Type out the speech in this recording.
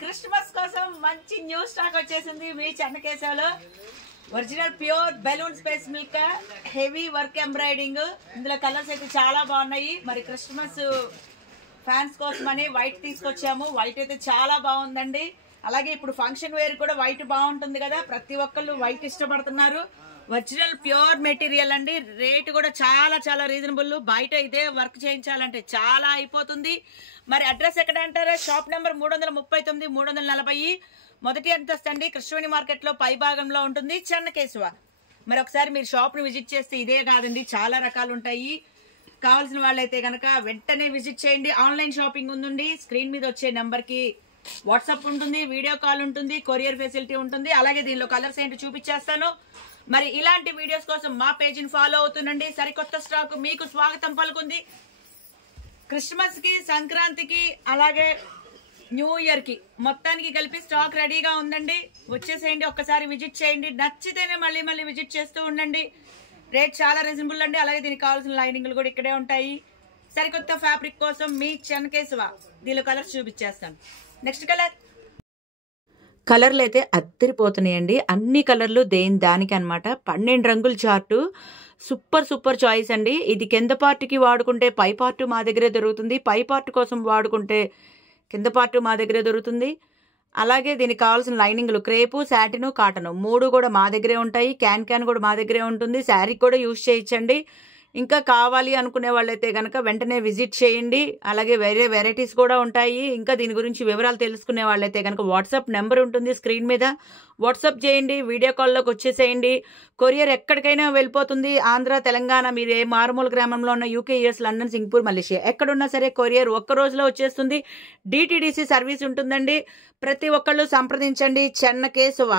Christmas కోసం మంచి new stock వచ్చేసింది మీ చెన్నకేశవలో. Original pure balloon space milk heavy work embroidering. ఇందులో కలర్స్ అయితే చాలా బాగున్నాయి. మరి క్రిస్మస్ ఫ్యాన్స్ కోసమని వైట్ తీసుకొచ్చాము. వైట్ అయితే చాలా బాగుందండి. అలాగే ఇప్పుడు ఫంక్షన్ వేర్ కూడా వైట్ బాగుంటుంది కదా, ప్రతి ఒక్కళ్ళు వైట్ ఇష్టపడుతున్నారు. ఒరిజినల్ ప్యూర్ మెటీరియల్ అండి. రేట్ కూడా చాలా చాలా రీజనబుల్. బయట ఇదే వర్క్ చేయించాలంటే చాలా అయిపోతుంది. మరి అడ్రస్ ఎక్కడ అంటారా? షాప్ నెంబర్ 339 340 మొదటి అంతస్తు అండి. కృష్ణవేణి మార్కెట్ లో పై భాగంలో ఉంటుంది చెన్నకేశవ. మరి ఒకసారి మీరు షాప్ ని విజిట్ చేస్తే ఇదే కాదండి, చాలా రకాలు ఉంటాయి. కావాల్సిన వాళ్ళైతే కనుక వెంటనే విజిట్ చేయండి. ఆన్లైన్ షాపింగ్ ఉందండి. స్క్రీన్ మీద వచ్చే నెంబర్ కి వాట్సాప్ ఉంటుంది, వీడియో కాల్ ఉంటుంది, కొరియర్ ఫెసిలిటీ ఉంటుంది. అలాగే దీనిలో కలర్స్ ఏంటో చూపించేస్తాను. మరి ఇలాంటి వీడియోస్ కోసం మా పేజీని ఫాలో అవుతుండండి. సరికొత్త స్టాక్ మీకు స్వాగతం పలుకుంది. క్రిస్మస్ కి, సంక్రాంతికి, అలాగే న్యూ ఇయర్ కి మొత్తానికి కలిపి స్టాక్ రెడీగా ఉందండి. వచ్చేసేయండి, ఒక్కసారి విజిట్ చేయండి. నచ్చితేనే మళ్ళీ మళ్ళీ విజిట్ చేస్తూ ఉండండి. రేట్ చాలా రీజనబుల్ అండి. అలాగే దీనికి కావాల్సిన లైనింగ్లు కూడా ఇక్కడే ఉంటాయి. సరికొత్త ఫ్యాబ్రిక్ కోసం మీ చెన్నకేశవ. దీనిలో కలర్స్ చూపించేస్తాను. నెక్స్ట్ కలర్లు అయితే అద్దరిపోతున్నాయండి. అన్ని కలర్లు దానికి అనమాట. 12 రంగుల చార్టు. సూపర్ సూపర్ చాయిస్ అండి. ఇది కింద పార్ట్కి వాడుకుంటే పై పార్ట్ మా దగ్గరే దొరుకుతుంది, పై పార్ట్ కోసం వాడుకుంటే కింద పార్ట్ మా దగ్గరే దొరుకుతుంది. అలాగే దీనికి కావాల్సిన లైనింగ్లు క్రేపు, సాటిను, కాటను 3 కూడా మా దగ్గరే ఉంటాయి. క్యాన్ కూడా మా దగ్గరే ఉంటుంది. శారీ కూడా యూజ్ చేయించండి. ఇంకా కావాలి అనుకునే వాళ్ళైతే కనుక వెంటనే విజిట్ చేయండి. అలాగే వేరే వెరైటీస్ కూడా ఉంటాయి. ఇంకా దీని గురించి వివరాలు తెలుసుకునే వాళ్ళైతే కనుక వాట్సాప్ నెంబర్ ఉంటుంది స్క్రీన్ మీద. వాట్సాప్ చేయండి, వీడియో కాల్లోకి వచ్చేసేయండి. కొరియర్ ఎక్కడికైనా వెళ్ళిపోతుంది. ఆంధ్ర, తెలంగాణ, మీరు ఏ మారుమూల గ్రామంలో ఉన్న UK, US, London, Singapore, Malaysia ఎక్కడున్నా సరే కొరియర్ ఒక్క రోజులో వచ్చేస్తుంది. DTDC సర్వీస్ ఉంటుందండి. ప్రతి ఒక్కళ్ళు సంప్రదించండి. చెన్నకేశవ.